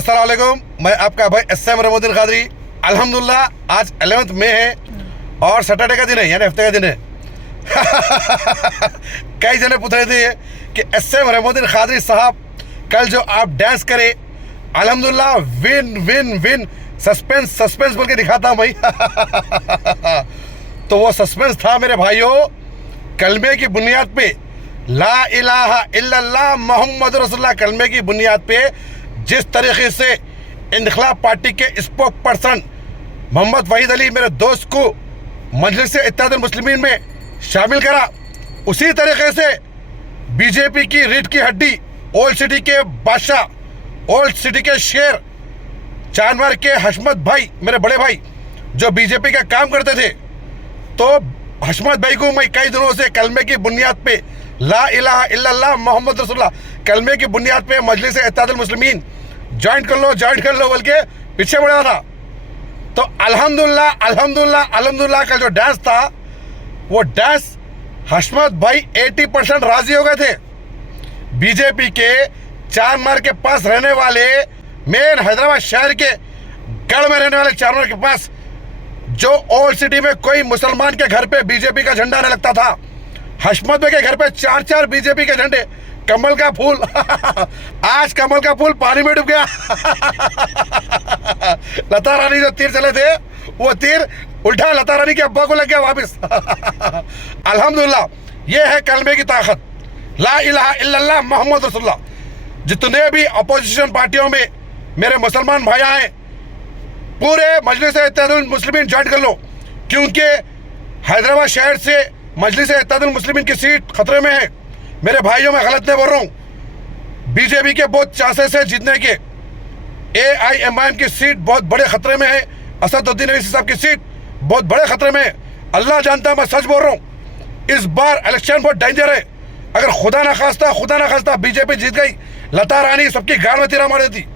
अस्सलाम वालेकुम, मैं आपका भाई एस.एम. रमोद्दीन कादरी। अल्हम्दुलिल्लाह आज 11 मई है और सैटरडे का दिन है, यानी हफ्ते का दिन है। कई जने पूछ रहे थे कि एस.एम. रमोद्दीन कादरी साहब कल जो आप डांस करे, अल्हम्दुलिल्लाह win win win, suspense suspense बोल के दिखाता हूँ भाई। तो वो सस्पेंस था मेरे भाइयों, कलमे की बुनियाद पे, ला इलाहा इल्लल्लाह मोहम्मद रसूलुल्लाह कलमे की बुनियाद पे जिस तरीके से इन्कलाब पार्टी के स्पोक पर्सन मोहम्मद वहीद अली मेरे दोस्त को मजलिस इत्तेहादुल मुस्लिमीन में शामिल करा, उसी तरीके से बीजेपी की रीढ़ की हड्डी, ओल्ड सिटी के बादशाह, ओल्ड सिटी के शेर चांदमार के हशमत भाई, मेरे बड़े भाई जो बीजेपी का काम करते थे, तो हशमत भाई को मैं कई दिनों से कलमे की बुनियाद पे, ला इलाहा इल्लल्लाह मोहम्मद रसूलुल्लाह कलमे की बुनियाद पे मजलिस इत्तेहादुल मुस्लिमीन ज्वाइन कर लो बोल के पीछे बढ़ा था। तो अल्हम्दुलिल्लाह अल्हम्दुलिल्लाह अल्हम्दुलिल्लाह का जो डांस था, वो डांस हशमत भाई 80% राजी हो गए थे। बीजेपी के चांदमार के पास रहने वाले, मेन हैदराबाद शहर के गढ़ में रहने वाले चांदमार के पास, जो ओल्ड सिटी में कोई मुसलमान के घर पे बीजेपी का झंडा नहीं लगता था, हशमत भाई के घर पे 4-4 बीजेपी के झंडे, कमल का फूल। आज कमल का फूल पानी में डूब गया। लता रानी जो तीर चले थे, वो तीर उल्टा लता रानी के अब्बा को लग गया वापस। अल्हम्दुलिल्लाह, ये है कलमे की ताकत, ला इलाहा इल्लल्लाह मोहम्मद रसूलुल्लाह। जितने भी अपोजिशन पार्टियों में मेरे मुसलमान भाई हैं, पूरे मजलिस इत्तेहादुल मुस्लिमीन ज्वाइन कर लो, क्योंकि हैदराबाद शहर से मजलिस इत्तेहादुल मुस्लिमीन की सीट खतरे में है। मेरे भाइयों, मैं गलत नहीं बोल रहा हूँ, बीजेपी के बहुत चांसेस है जीतने के। AIMIM की सीट बहुत बड़े खतरे में है, असदुद्दीन ओवैसी साहब की सीट बहुत बड़े खतरे में है। अल्लाह जानता है, मैं सच बोल रहा हूँ, इस बार इलेक्शन बहुत डेंजर है। अगर खुदा ना खास्ता बीजेपी जीत गई, लता रानी सबकी गाड़ में तीरा मार देती।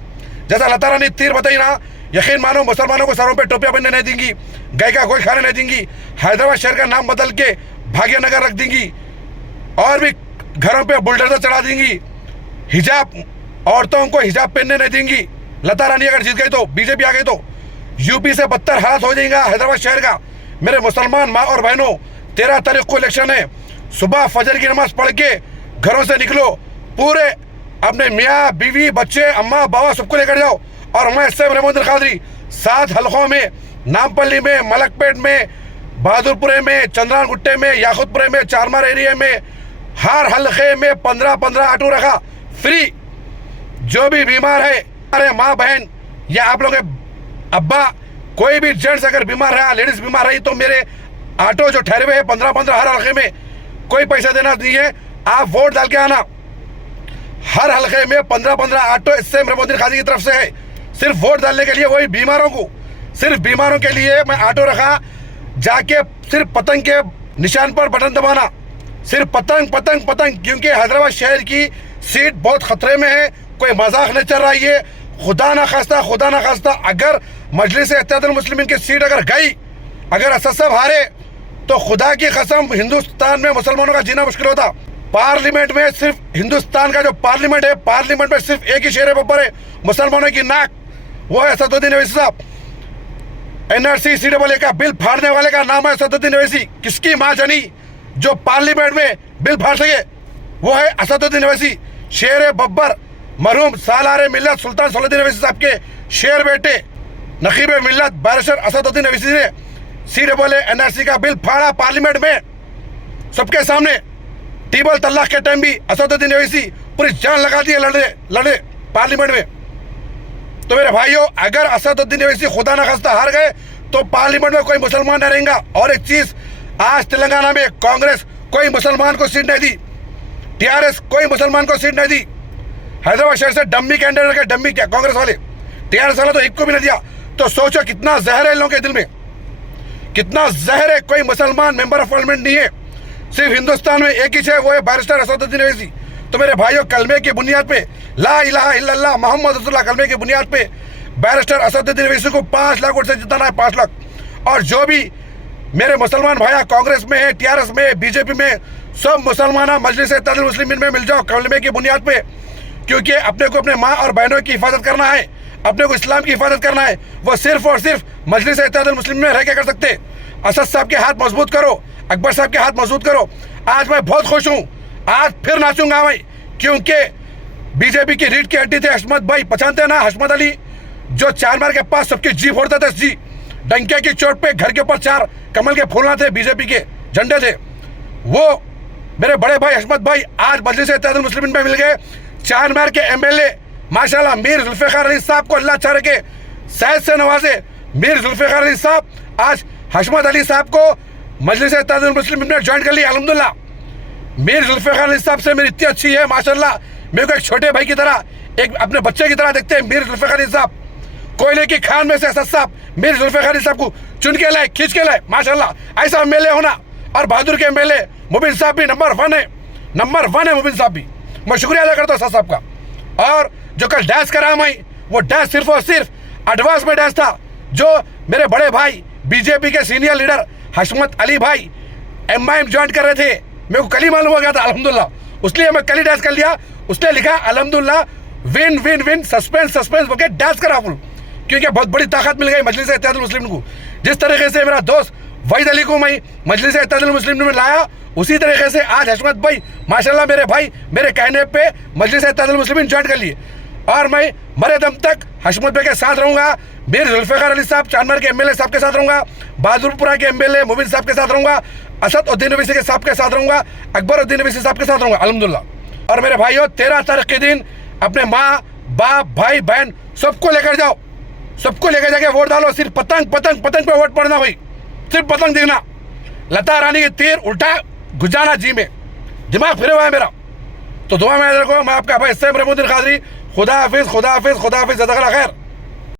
जैसा लता रानी तीर बताई ना, यकीन मानो मुसलमानों को सरों पे टोपियां पहनने नहीं देंगी, गाय का गोश्त खाने नहीं देंगी, हैदराबाद शहर का नाम बदल के भाग्यनगर रख देंगी, और भी घरों पे बुलडोजर चढ़ा देंगी, हिजाब, औरतों को हिजाब पहनने नहीं देंगी। लता रानी अगर जीत गई तो, बीजेपी आ गई तो यूपी से बदतर हालत हो जाएगा हैदराबाद शहर का। मेरे मुसलमान माँ और बहनों, 13 तारीख को इलेक्शन है। सुबह फजर की नमाज पढ़ के घरों से निकलो, पूरे अपने मियाँ बीवी बच्चे अम्मा बाबा सबको लेकर जाओ। और मैं एस.एम. रमोद्दीन कादरी 7 हलकों में, नामपल्ली में, मलकपेट में, बहादुरपुरे में, चंद्रान गुट्टे में, याकुतपुरे में, चारमार एरिया में, हर हल्के में 15-15 ऑटो रखा फ्री। जो भी बीमार है, अरे माँ बहन या आप लोग अब्बा, कोई भी जेंट्स अगर बीमार रहा, लेडीज बीमार रही, तो मेरे ऑटो जो ठहरे हुए हैं 15-15 हर हल्के में, कोई पैसा देना नहीं है, आप वोट डाल के आना। हर हल्के में 15-15 ऑटो एस.एम. रमोद्दीन कादरी की तरफ से है, सिर्फ वोट डालने के लिए। वही बीमारों को, सिर्फ बीमारों के लिए मैं ऑटो रखा, जाके सिर्फ पतंग के निशान पर बटन दबाना, सिर्फ पतंग पतंग पतंग, क्योंकि हैदराबाद शहर की सीट बहुत खतरे में है। कोई मजाक नहीं चल रहा है ये। खुदा ना खास्ता अगर मजलिस इत्तेहादुल मुस्लिमीन की सीट अगर गई, अगर असद साहब हारे, तो खुदा की कसम हिंदुस्तान में मुसलमानों का जीना मुश्किल होता। पार्लियामेंट में सिर्फ, हिंदुस्तान का जो पार्लियामेंट है, पार्लियामेंट में सिर्फ एक ही शेर बब्बर है मुसलमानों की नाक, वो है असदुद्दीन ओवैसी साहब। NRC CAA का बिल फाड़ने वाले का नाम है असदुद्दीन ओवैसी। किसकी माँ जनी जो पार्लियामेंट में बिल फाड़ सके, वो है असदुद्दीन ओवैसी। शेर बब्बर मरहूम सालार मिल्लत सुल्तान सलाहुद्दीन ओवैसी साहब के शेर बेटे नकीब मिल्लत बैरिस्टर असदुद्दीन ओवैसी ने CAA NRC का बिल फाड़ा पार्लियामेंट में सबके सामने। टेबल तलाक के टाइम भी असदुद्दीन ओवैसी पूरी जान लगा दी लड़े पार्लियामेंट में। तो मेरे भाइयों, अगर असदुद्दीन ओवैसी खुदा न खास्ता हार गए, तो पार्लियामेंट में कोई मुसलमान नहीं रहेगा। और एक चीज, आज तेलंगाना में कांग्रेस कोई मुसलमान को सीट नहीं दी, TRS कोई मुसलमान को सीट नहीं दी। हैदराबाद शहर से डम्मी कैंडिडेट के डम्मी क्या कांग्रेस वाले, TRS वाले तो एक को भी नहीं दिया। तो सोचो कितना जहर है इन लोगों के दिल में, कितना जहर है। कोई मुसलमान मेंबर ऑफ पार्लियामेंट नहीं है, सिर्फ हिंदुस्तान में एक ही है, वो है बैरिस्टर असदुद्दीन ओवैसी। तो मेरे भाइयों, कलमे की बुनियाद पे, ला इलाहा इल्लल्लाह मोहम्मद रसूलुल्लाह कलमे की बुनियाद पे बैरिस्टर असदुद्दीन ओवैसी को 5 लाख वोट से जिताना है, 5 लाख। और जो भी मेरे मुसलमान भाई कांग्रेस में है, TRS में, बीजेपी में, सब मुसलमान मजलिस इत्तेहादुल मुस्लिमीन में मिल जाओ कलमे की बुनियाद पे, क्योंकि अपने को अपने माँ और बहनों की हिफाजत करना है। अपने को इस्लाम की हिफाजत करना है, वो सिर्फ और सिर्फ मजलिस इत्तेहादुल मुस्लिमीन में रह के कर सकते। असद साहब के हाथ मजबूत करो, अकबर साहब के हाथ मजबूत करो। आज मैं बहुत खुश हूँ, आज फिर नाचूंगा मैं, क्योंकि बीजेपी की रीढ़ की हड्डी थे हशमत भाई, पहचानते ना हशमत अली, जो चारमीनार के पास सबकी जी फोड़ते थे। जी डंके की चोट पे घर के ऊपर 4 कमल के फूल थे, बीजेपी के झंडे थे। वो मेरे बड़े भाई हशमत भाई आज मजलिस इत्तेहादुल मुस्लिमीन में मिल गए। चारमीनार के एमएलए माशाल्लाह मीर जुल्फिकार अली साहब को अल्लाह चाहे के सेहत से नवाजे। मीर जुल्फिकार अली साहब आज हशमत अली साहब को मजलिस इत्तेहादुल मुस्लिमीन में ज्वाइन कर लिया अल्हम्दुलिल्लाह। मीर जुल्फिकार अली साहब से मेरी इतनी अच्छी है माशाल्लाह, मेरे को एक छोटे भाई की तरह, एक अपने बच्चे की तरह देखते हैं मीर जुल्फिकार अली साहब। कोयले की खान में से असद साहब मीर जुल्फिकार अली साहब को चुन के लाए, खींच के लाए माशाल्लाह। ऐसा एमएलए होना, और बहादुर के एमएलए मुबिन साहब भी नंबर 1 है, नंबर 1 है मुबिन साहब भी। मैं शुक्रिया अदा करता हूँ असद साहब का। और जो कल डैश करा मैं, वो डैश सिर्फ और सिर्फ एडवांस में डैश था, जो मेरे बड़े भाई बीजेपी के सीनियर लीडर हशमत अली भाई एमआईएम ज्वाइन कर रहे थे। मेरे को कल ही मालूम हो गया था अल्हम्दुलिल्लाह, उसलिए मैं कल ही डैश कर लिया। उसने लिखा अल्हम्दुलिल्लाह win win win suspense suspense बोल के डैश करा फुल, क्योंकि बहुत बड़ी ताकत मिल गई मजलिस इत्तेहादुल मुस्लिमीन को। जिस तरीके से मेरा दोस्त वहीद अली को मैं मजलिस इत्तेहादुल मुस्लिमीन में लाया, उसी तरीके से आज हशमत भाई माशाल्लाह मेरे भाई मेरे कहने पे मजलिस इत्तेहादुल मुस्लिमीन ज्वाइन कर लिए। और मैं मरे दम तक हशमत भाई के साथ रहूंगा, मीर जुल्फिकार अली साहब चारमीनार के एमएलए साहब के साथ रहूंगा, बहादुरपुरा के एमएलए मुबिन साहब के साथ रहूंगा, असद उद्दीन ओवैसी के साहब के साथ रहूंगा, अकबर उद्दीन ओवैसी साहब के साथ रहूंगा अल्हम्दुलिल्लाह। और मेरे भाइयों 13 तारीख के दिन अपने माँ बाप भाई बहन सबको लेकर जाओ, सबको लेकर जाके वोट डालो। सिर्फ पतंग पतंग पतंग पे वोट पड़ना भाई, सिर्फ पतंग देखना, लता रानी के तीर उल्टा गुजाना जी में, दिमाग फिरे हुआ है मेरा। तो दुआ में रखो, मैं आपका भाई सैम रमूद्दीन कादरी। खुदा हाफिज, खुदा हाफिज, खुदा हाफिज, जज़ाकल्लाह खैर।